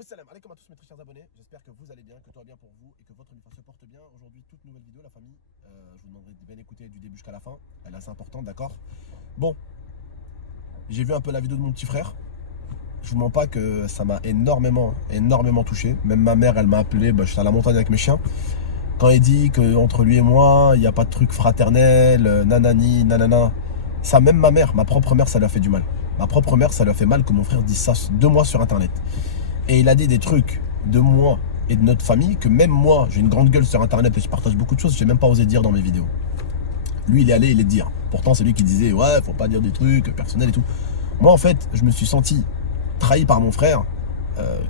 Wassalam alaikum à tous mes très chers abonnés, j'espère que vous allez bien, que tout va bien pour vous et que votre vie se porte bien. Aujourd'hui, toute nouvelle vidéo, la famille. Je vous demanderai de bien écouter du début jusqu'à la fin, elle est assez importante, d'accord? Bon, j'ai vu un peu la vidéo de mon petit frère. Je vous mens pas que ça m'a énormément touché. Même ma mère, elle m'a appelé, je suis à la montagne avec mes chiens. Quand il dit qu'entre lui et moi, il n'y a pas de truc fraternel, nanani, nanana. Ça, même ma mère, ma propre mère, ça lui a fait du mal. Ma propre mère, ça lui a fait mal que mon frère dise ça de moi sur internet. Et il a dit des trucs de moi et de notre famille que même moi, j'ai une grande gueule sur internet et je partage beaucoup de choses, j'ai même pas osé dire dans mes vidéos. Lui, il est allé, il est dire. Pourtant, c'est lui qui disait, ouais, faut pas dire des trucs personnels et tout. Moi, en fait, je me suis senti trahi par mon frère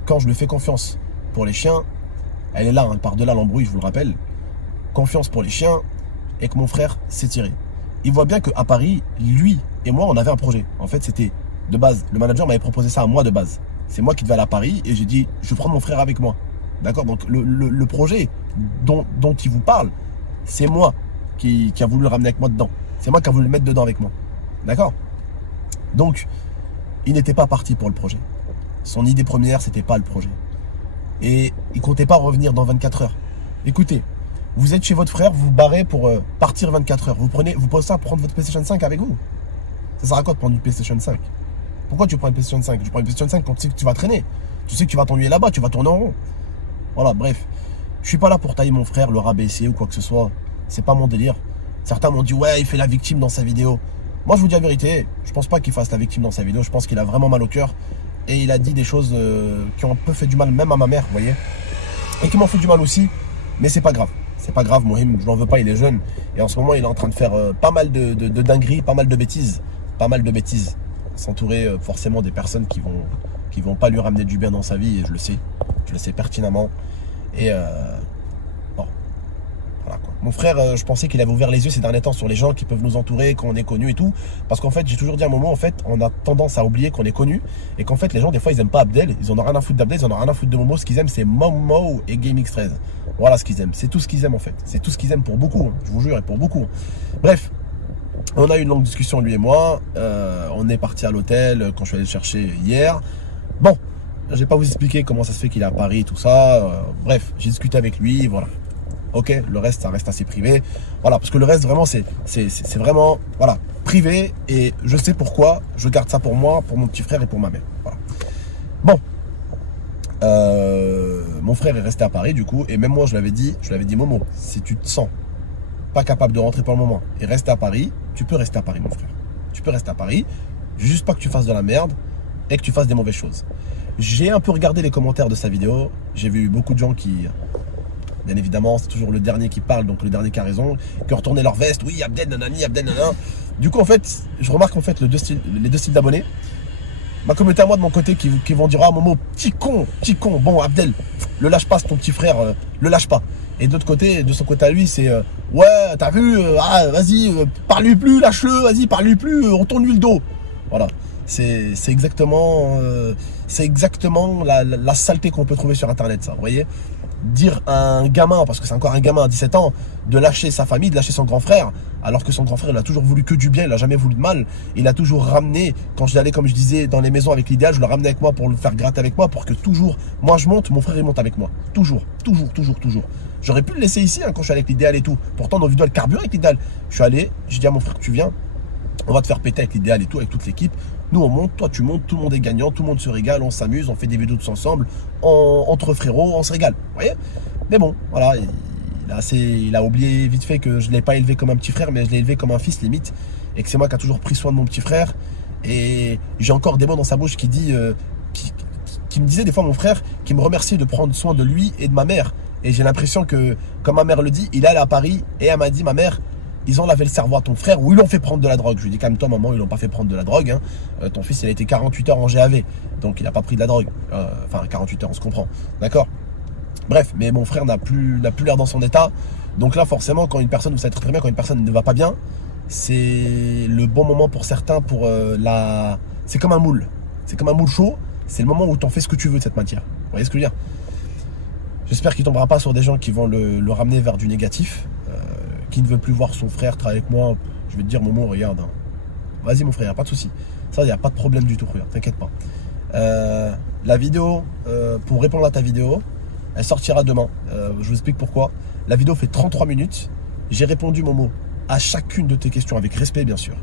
quand je lui fais confiance pour les chiens. Elle est là, hein, par-delà l'embrouille, je vous le rappelle. Confiance pour les chiens et que mon frère s'est tiré. Il voit bien qu'à Paris, lui et moi, on avait un projet. En fait, c'était de base, le manager m'avait proposé ça à moi de base. C'est moi qui devais aller à Paris et j'ai dit, je prends mon frère avec moi. D'accord? Donc le projet dont il vous parle, c'est moi qui a voulu le ramener avec moi dedans. C'est moi qui a voulu le mettre dedans avec moi. D'accord? Donc, il n'était pas parti pour le projet. Son idée première, c'était pas le projet. Et il comptait pas revenir dans 24 heures. Écoutez, vous êtes chez votre frère, vous vous barrez pour partir 24 heures. Vous pensez à prendre votre PlayStation 5 avec vous? Ça sert à quoi de prendre une PlayStation 5? Pourquoi tu prends une PlayStation 5? Tu prends une PlayStation 5 quand tu sais que tu vas traîner. Tu sais que tu vas t'ennuyer là-bas, tu vas tourner en rond. Voilà, bref. Je suis pas là pour tailler mon frère, le rabaisser ou quoi que ce soit. C'est pas mon délire. Certains m'ont dit, ouais, il fait la victime dans sa vidéo. Moi, je vous dis la vérité, je pense pas qu'il fasse la victime dans sa vidéo. Je pense qu'il a vraiment mal au cœur. Et il a dit des choses qui ont un peu fait du mal même à ma mère, vous voyez. Et qui m'ont fait du mal aussi. Mais c'est pas grave. C'est pas grave, Mohim, je l'en veux pas, il est jeune. Et en ce moment, il est en train de faire pas mal de dingueries, pas mal de bêtises. Pas mal de bêtises. S'entourer forcément des personnes qui vont pas lui ramener du bien dans sa vie, et je le sais pertinemment. Et bon, voilà quoi. Mon frère, je pensais qu'il avait ouvert les yeux ces derniers temps sur les gens qui peuvent nous entourer, qu'on est connus et tout, parce qu'en fait, j'ai toujours dit à un moment, en fait, on a tendance à oublier qu'on est connu, et qu'en fait, les gens, des fois, ils aiment pas Abdel, ils en ont rien à foutre d'Abdel, ils en ont rien à foutre de Momo, ce qu'ils aiment, c'est Momo et GameX13. Voilà ce qu'ils aiment, c'est tout ce qu'ils aiment en fait, c'est tout ce qu'ils aiment pour beaucoup, hein, je vous jure, et pour beaucoup. Bref. On a eu une longue discussion, lui et moi. On est parti à l'hôtel quand je suis allé le chercher hier. Bon, je vais pas vous expliquer comment ça se fait qu'il est à Paris, tout ça. Bref, j'ai discuté avec lui, voilà. Ok, le reste, ça reste assez privé. Voilà, parce que le reste, vraiment, c'est vraiment, voilà, privé. Et je sais pourquoi. Je garde ça pour moi, pour mon petit frère et pour ma mère. Voilà. Bon. Mon frère est resté à Paris, du coup. Et même moi, je lui avais dit, Momo, si tu te sens pas capable de rentrer pour le moment et rester à Paris, tu peux rester à Paris, mon frère. Tu peux rester à Paris, juste pas que tu fasses de la merde et que tu fasses des mauvaises choses. J'ai un peu regardé les commentaires de sa vidéo, j'ai vu beaucoup de gens qui, bien évidemment, c'est toujours le dernier qui parle, donc le dernier qui a raison, qui ont retourné leur veste, oui, Abdel, nanani, Abdel, nanana. Du coup, en fait, je remarque en fait les deux styles d'abonnés. Ma communauté à moi de mon côté qui vont dire, ah Momo, petit con, bon Abdel, le lâche pas, c'est ton petit frère, le lâche pas. Et de l'autre côté, de son côté à lui, c'est ouais, t'as vu, vas-y, parle-lui plus, lâche-le, vas-y, parle-lui plus, retourne-lui le dos. Voilà, c'est exactement la saleté qu'on peut trouver sur internet, ça, vous voyez. Dire à un gamin, parce que c'est encore un gamin à 17 ans, de lâcher sa famille, de lâcher son grand frère, alors que son grand frère, il a toujours voulu que du bien, il a jamais voulu de mal. Il a toujours ramené, quand je allais, comme je disais, dans les maisons avec l'idéal, je le ramenais avec moi pour le faire gratter avec moi, pour que toujours, moi je monte, mon frère il monte avec moi. Toujours. J'aurais pu le laisser ici, hein, quand je suis allé avec l'idéal et tout. Pourtant, nos vidéos, elles carburent avec l'idéal. Je suis allé, j'ai dit à mon frère, tu viens, on va te faire péter avec l'idéal et tout, avec toute l'équipe. Nous on monte, toi tu montes, tout le monde est gagnant, tout le monde se régale, on s'amuse, on fait des vidéos tous ensemble, entre frérots, on se régale, vous voyez. Mais bon, voilà, il a oublié vite fait que je ne l'ai pas élevé comme un petit frère, mais je l'ai élevé comme un fils limite, et que c'est moi qui a toujours pris soin de mon petit frère. Et j'ai encore des mots dans sa bouche qui dit, qui me disait des fois mon frère, qui me remerciait de prendre soin de lui et de ma mère. Et j'ai l'impression que, comme ma mère le dit, il est allé à Paris et elle m'a dit, ma mère, ils ont lavé le cerveau à ton frère ou ils l'ont fait prendre de la drogue. Je lui dis, calme-toi maman, ils l'ont pas fait prendre de la drogue, hein. Ton fils il a été 48 heures en GAV, donc il n'a pas pris de la drogue. Enfin 48 heures, on se comprend, d'accord. Bref, mais mon frère n'a plus l'air dans son état. Donc là forcément, quand une personne, vous savez très bien, quand une personne ne va pas bien, c'est le bon moment pour certains pour c'est comme un moule. C'est comme un moule chaud, c'est le moment où tu en fais ce que tu veux de cette matière. Vous voyez ce que je veux dire? J'espère qu'il ne tombera pas sur des gens qui vont le ramener vers du négatif, qui ne veut plus voir son frère travailler avec moi. Je vais te dire, Momo, regarde, hein. Vas-y mon frère, pas de souci. Ça, il n'y a pas de problème du tout, regarde, t'inquiète pas. La vidéo, pour répondre à ta vidéo, elle sortira demain. Je vous explique pourquoi. La vidéo fait 33 minutes. J'ai répondu, Momo, à chacune de tes questions avec respect, bien sûr.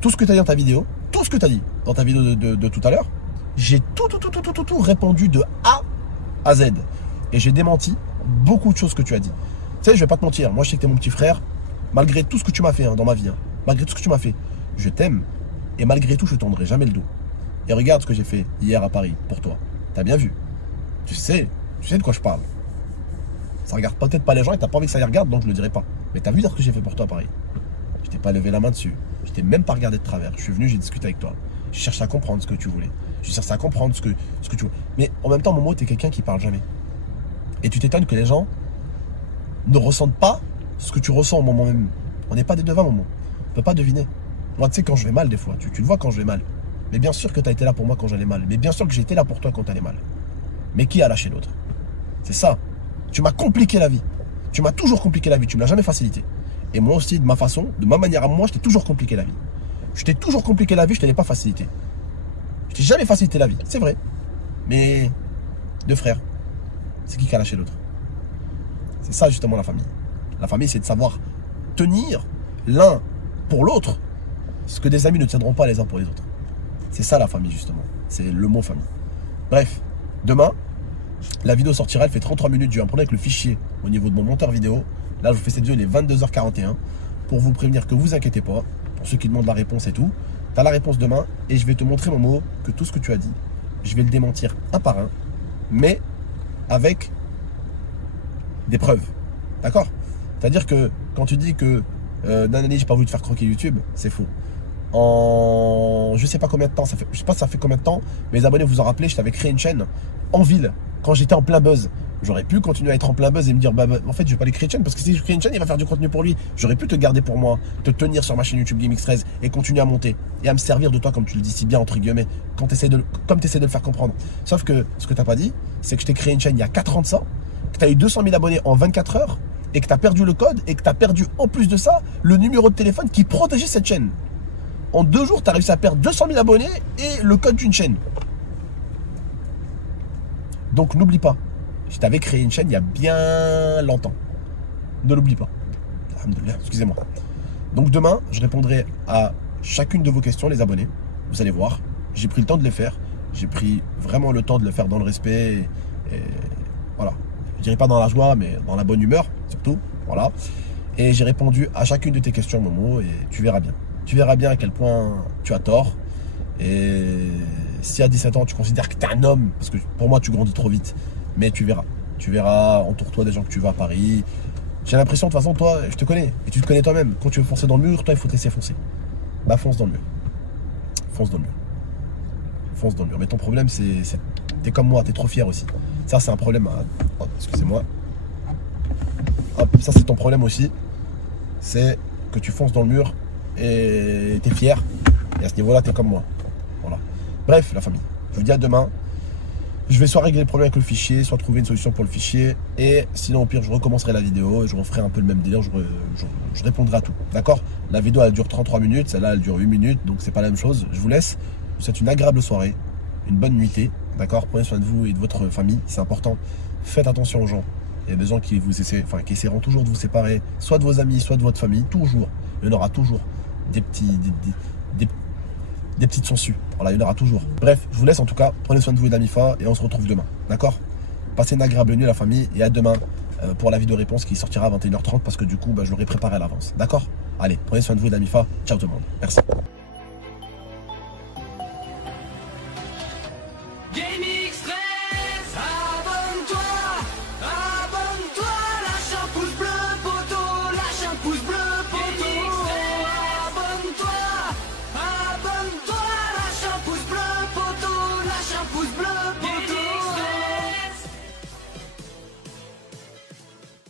Tout ce que tu as dit dans ta vidéo, tout ce que tu as dit dans ta vidéo de tout à l'heure, j'ai tout répondu de A à Z. Et j'ai démenti beaucoup de choses que tu as dit. Tu sais, je vais pas te mentir. Moi, je sais que tu es mon petit frère. Malgré tout ce que tu m'as fait dans ma vie, malgré tout ce que tu m'as fait, je t'aime. Et malgré tout, je ne tendrai jamais le dos. Et regarde ce que j'ai fait hier à Paris pour toi. T'as bien vu. Tu sais de quoi je parle. Ça regarde peut-être pas les gens et t'as pas envie que ça les regarde, donc je le dirai pas. Mais t'as vu ce que j'ai fait pour toi à Paris. Je t'ai pas levé la main dessus. Je t'ai même pas regardé de travers. Je suis venu, j'ai discuté avec toi. J'ai cherché à comprendre ce que tu voulais. J'ai cherché à comprendre ce que tu veux. Mais en même temps, Momo, t'es quelqu'un qui parle jamais. Et tu t'étonnes que les gens ne ressentent pas ce que tu ressens au moment même. On n'est pas des devins, Momo. On peut pas deviner. Moi, tu sais, quand je vais mal, des fois, tu le vois quand je vais mal. Mais bien sûr que tu as été là pour moi quand j'allais mal. Mais bien sûr que j'ai été là pour toi quand tu allais mal. Mais qui a lâché l'autre? C'est ça. Tu m'as compliqué la vie. Tu m'as toujours compliqué la vie. Tu ne me l'as jamais facilité. Et moi aussi, de ma façon, de ma manière à moi, je t'ai toujours compliqué la vie. Je t'ai toujours compliqué la vie, je ne te l'ai pas facilité. Je t'ai jamais facilité la vie, c'est vrai. Mais deux frères, c'est qui a lâché l'autre? C'est ça justement la famille. La famille, c'est de savoir tenir l'un pour l'autre ce que des amis ne tiendront pas les uns pour les autres. C'est ça la famille justement. C'est le mot famille. Bref, demain, la vidéo sortira, elle fait 33 minutes. J'ai eu un problème avec le fichier au niveau de mon monteur vidéo. Là, je vous fais cette vidéo, il est 22h41. Pour vous prévenir que vous inquiétez pas. Pour ceux qui demandent la réponse et tout. Tu as la réponse demain et je vais te montrer, Momo, que tout ce que tu as dit, je vais le démentir un par un. Mais avec des preuves. D'accord? C'est-à-dire que quand tu dis que Nanani, j'ai pas voulu te faire croquer YouTube, c'est faux. En je sais pas combien de temps, je sais pas ça fait combien de temps, mes abonnés vous en rappelez, je t'avais créé une chaîne en ville quand j'étais en plein buzz. J'aurais pu continuer à être en plein buzz et me dire bah, en fait je vais pas aller créer une chaîne parce que si je crée une chaîne il va faire du contenu pour lui. J'aurais pu te garder pour moi, te tenir sur ma chaîne YouTube GameX13 et continuer à monter et à me servir de toi comme tu le dis si bien entre guillemets comme tu essaies de le faire comprendre. Sauf que ce que t'as pas dit c'est que je t'ai créé une chaîne il y a 4 ans de ça, que tu as eu 200 000 abonnés en 24 heures et que tu as perdu le code et que tu as perdu en plus de ça le numéro de téléphone qui protégeait cette chaîne. En 2 jours, tu as réussi à perdre 200 000 abonnés et le code d'une chaîne. Donc n'oublie pas, je t'avais créé une chaîne il y a bien longtemps. Ne l'oublie pas. Excusez-moi. Donc demain, je répondrai à chacune de vos questions, les abonnés. Vous allez voir, j'ai pris le temps de les faire. J'ai pris vraiment le temps de le faire dans le respect. Et voilà. Je dirais pas dans la joie, mais dans la bonne humeur, surtout. Voilà. Et j'ai répondu à chacune de tes questions, Momo, et tu verras bien. Tu verras bien à quel point tu as tort. Et si à 17 ans, tu considères que tu es un homme, parce que pour moi, tu grandis trop vite, mais tu verras. Tu verras, entoure-toi des gens que tu veux à Paris. J'ai l'impression, de toute façon, toi, je te connais. Et tu te connais toi-même. Quand tu veux foncer dans le mur, toi, il faut te laisser foncer. Bah, fonce dans le mur. Fonce dans le mur. Fonce dans le mur. Mais ton problème, c'est t'es comme moi, t'es trop fier aussi. Ça, c'est un problème. Oh, excusez-moi. Hop, ça, c'est ton problème aussi. C'est que tu fonces dans le mur et t'es fier. Et à ce niveau-là, t'es comme moi. Voilà. Bref, la famille. Je vous dis à demain. Je vais soit régler le problème avec le fichier, soit trouver une solution pour le fichier. Et sinon, au pire, je recommencerai la vidéo et je referai un peu le même délire. Je répondrai à tout. D'accord? La vidéo, elle dure 33 minutes. Celle-là, elle dure 8 minutes. Donc, c'est pas la même chose. Je vous laisse. Je vous souhaite une agréable soirée. Une bonne nuitée. D'accord? Prenez soin de vous et de votre famille. C'est important. Faites attention aux gens. Il y a des gens qui qui essaieront toujours de vous séparer, soit de vos amis, soit de votre famille. Toujours. Il y en aura toujours des petites sangsues. Voilà, il y en aura toujours. Bref, je vous laisse en tout cas. Prenez soin de vous et d'Amifa et on se retrouve demain. D'accord? Passez une agréable nuit la famille et à demain pour la vidéo réponse qui sortira à 21h30 parce que du coup, je l'aurai préparé à l'avance. D'accord? Allez, prenez soin de vous et d'Amifa. Ciao tout le monde. Merci.